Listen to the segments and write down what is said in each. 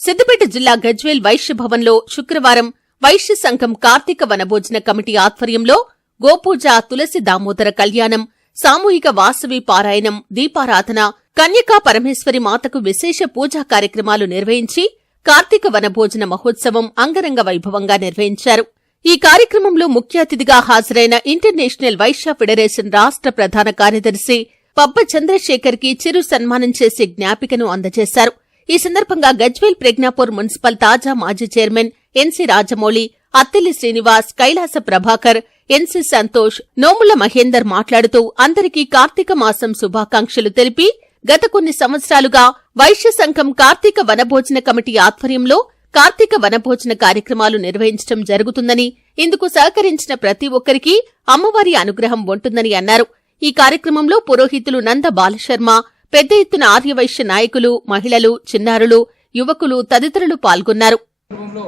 సిద్దిపేట జిల్లా గజ్వేల్ వైశ్య భవన్లో శుక్రవారం వైశ్య సంఘం కార్తీక వనభోజన కమిటీ ఆధ్వర్యంలో గోపూజ తులసి దామోదర కళ్యాణం సామూహిక వాసవి పారాయణం దీపారాధన కన్యకా పరమేశ్వరి మాతకు విశేష పూజా కార్యక్రమాలు నిర్వహించి కార్తీక వనభోజన మహోత్సవం అంగరంగ వైభవంగా నిర్వహించారు. ఈ కార్యక్రమంలో ముఖ్య అతిథిగా హాజరైన ఇంటర్నేషనల్ వైశ్య ఫెడరేషన్ రాష్ట్ర ప్రధాన కార్యదర్శి పబ్బ చంద్రశేఖర్కి చిరు సన్మానం చేసే జ్ఞాపికను అందజేశారు. ఈ సందర్భంగా గజ్వేల్ ప్రజ్ఞాపూర్ మున్సిపల్ తాజా మాజీ chairman NC Rajamouli Attili Srinivas Kailasa Prabhakar NC Santosh Nomula Mahender మాట్లాడుతూ అందరికీ కార్తీక మాసం శుభాకాంక్షలు తెలిపి గత కొన్ని సంవత్సరాలుగా వైశ్య సంఘం కార్తీక వనభోజన కమిటీ ఆధ్వర్యంలో కార్తీక వనభోజన కార్యక్రమాలు నిర్వహించడం జరుగుతుందని ఇందుకు సహకరించిన ప్రతి ఒక్కరికి అమ్మవారి అనుగ్రహం ఉంటుందని అన్నారు. ఈ కార్యక్రమంలో పురోహితులు నంద బాలశర్మ పెద్ద ఎత్తున ఆర్యవైశ్య నాయకులు మహిళలు చిన్నారులు యువకులు తదితరులు పాల్గొన్నారు. కుటుంబంలో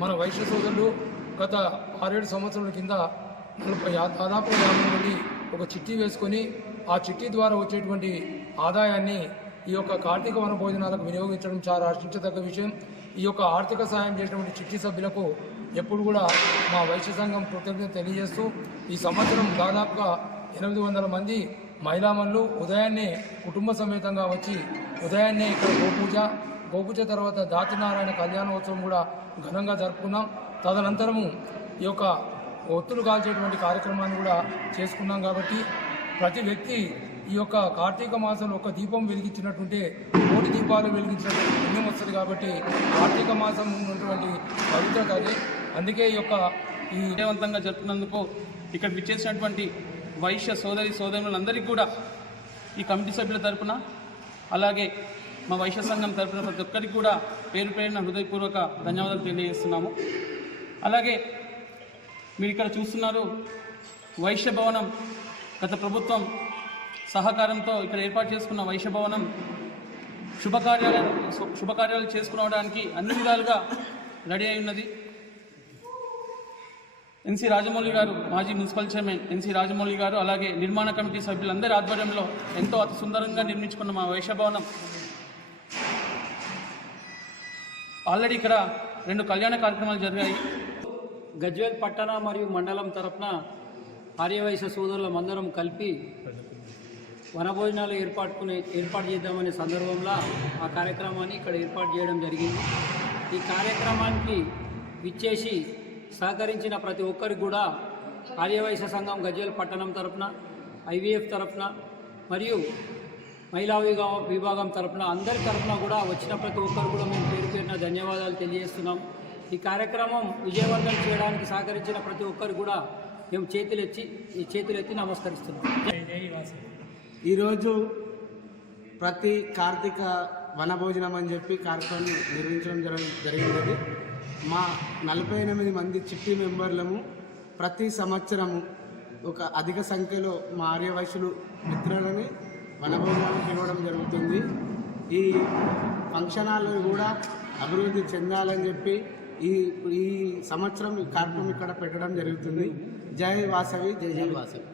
మన వైశ్య సోదరులు గత ఆరేడు సంవత్సరాల కింద నలభై దాదాపు యాభై మంది ఒక చిట్టి వేసుకొని ఆ చిట్టి ద్వారా వచ్చేటువంటి ఆదాయాన్ని ఈ యొక్క కార్తీక వన భోజనాలకు వినియోగించడం చాలా హర్షించదగ్గ విషయం. ఈ యొక్క ఆర్థిక సహాయం చేసినటువంటి చిట్టి సభ్యులకు ఎప్పుడు కూడా మా వైశ్య సంఘం కృతజ్ఞత తెలియజేస్తూ ఈ సంవత్సరం దాదాపుగా ఎనిమిది వందల మంది మహిళామణులు ఉదయాన్నే కుటుంబ సమేతంగా వచ్చి ఉదయాన్నే ఇక్కడ గోపూజ గోపూజ తర్వాత దాతినారాయణ కళ్యాణోత్సవం కూడా ఘనంగా జరుపుకున్నాం. తదనంతరము ఈ యొక్క ఒత్తులు కాల్చేటువంటి కార్యక్రమాన్ని కూడా చేసుకున్నాం కాబట్టి ప్రతి వ్యక్తి ఈ యొక్క కార్తీక మాసంలో ఒక దీపం వెలిగించినట్టుంటే కోటి దీపాలు వెలిగించినటువంటి పుణ్యం వస్తుంది కాబట్టి కార్తీక మాసం ఉన్నటువంటి పవిత్రత అది. అందుకే ఈ యొక్క ఈ విజయవంతంగా జరుపుకున్నందుకు ఇక్కడ విచ్చేసినటువంటి వైశ్య సోదరి సోదరులందరికీ కూడా ఈ కమిటీ సభ్యుల తరపున అలాగే మా వైశ్య సంఘం తరపున ప్రతి ఒక్కరికి కూడా పేరు పేరున హృదయపూర్వక ధన్యవాదాలు తెలియజేస్తున్నాము. అలాగే మీరు ఇక్కడ చూస్తున్నారు వైశ్య భవనం గత ప్రభుత్వం సహకారంతో ఇక్కడ ఏర్పాటు చేసుకున్న వైశ్య భవనం శుభకార్యాలు శుభకార్యాలు చేసుకోవడానికి అన్ని విధాలుగా రెడీ అయి ఉన్నది. ఎన్సీ రాజమౌళి గారు మాజీ మున్సిపల్ చైర్మన్ ఎన్సీ రాజమౌళి గారు అలాగే నిర్మాణ కమిటీ సభ్యులందరి ఆధ్వర్యంలో ఎంతో అతి సుందరంగా నిర్మించుకున్న మా వైశ్యభవనం ఆల్రెడీ ఇక్కడ రెండు కళ్యాణ కార్యక్రమాలు జరిగాయి. గజ్వేల్ పట్టణ మరియు మండలం తరపున ఆర్యవైశ్య సోదరులం అందరం కలిపి వనభోజనాలు ఏర్పాటుకునే ఏర్పాటు చేద్దామనే సందర్భంలో ఆ కార్యక్రమాన్ని ఇక్కడ ఏర్పాటు చేయడం జరిగింది. ఈ కార్యక్రమానికి విచ్చేసి సహకరించిన ప్రతి ఒక్కరికి కూడా ఆర్యవైశ్య సంఘం గజ్వేల్ పట్టణం తరపున ఐవీఎఫ్ తరపున మరియు మహిళా విభాగం విభాగం తరపున అందరి తరపున కూడా వచ్చిన ప్రతి ఒక్కరు కూడా మేము పేరు పేరున ధన్యవాదాలు తెలియజేస్తున్నాం. ఈ కార్యక్రమం విజయవంతం చేయడానికి సహకరించిన ప్రతి ఒక్కరు కూడా మేము చేతులెత్తి ఈ చేతులెత్తి నమస్కరిస్తున్నాం. ఈరోజు ప్రతి కార్తీక వనభోజనం అని చెప్పి కార్యక్రమం నిర్వహించడం జరగ జరిగినది. మా నలభై ఎనిమిది మంది చిట్టి మెంబర్లము ప్రతి సంవత్సరము ఒక అధిక సంఖ్యలో మా ఆర్యవైశ్యులు మిత్రులని వనభోజనానికి ఇవ్వడం జరుగుతుంది. ఈ ఫంక్షన్ హాల్ని కూడా అభివృద్ధి చెందాలని చెప్పి ఈ ఈ సంవత్సరం ఈ కార్యక్రమం ఇక్కడ పెట్టడం జరుగుతుంది. జై వాసవి జై జై వాసవి.